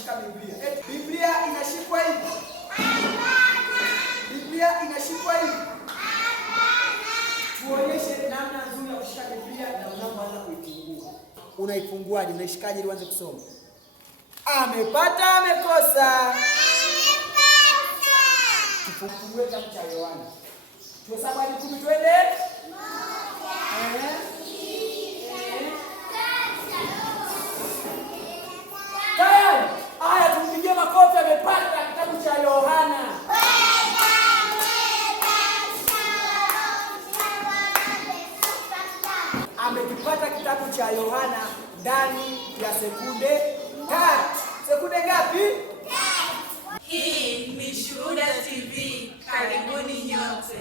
kushika Biblia. Biblia inashikwa hivi. Biblia inashikwa hivi. Tuonyeshe namna nzuri ya kushika Biblia na unapoanza kuifungua. Unaifunguaje? Unaishikaje ili uanze kusoma? Amepata, amekosa. Amepata. Tufungue kitabu cha Yohana. Tuhesabu hadi 10 twende. 1. Tayari. Haya, tumpigie makofi. Amepata kitabu cha Yohana. Amekipata kitabu cha Yohana ndani ya sekunde 3. Sekunde ngapi? Hii ni Shuhuda TV. Karibuni nyote.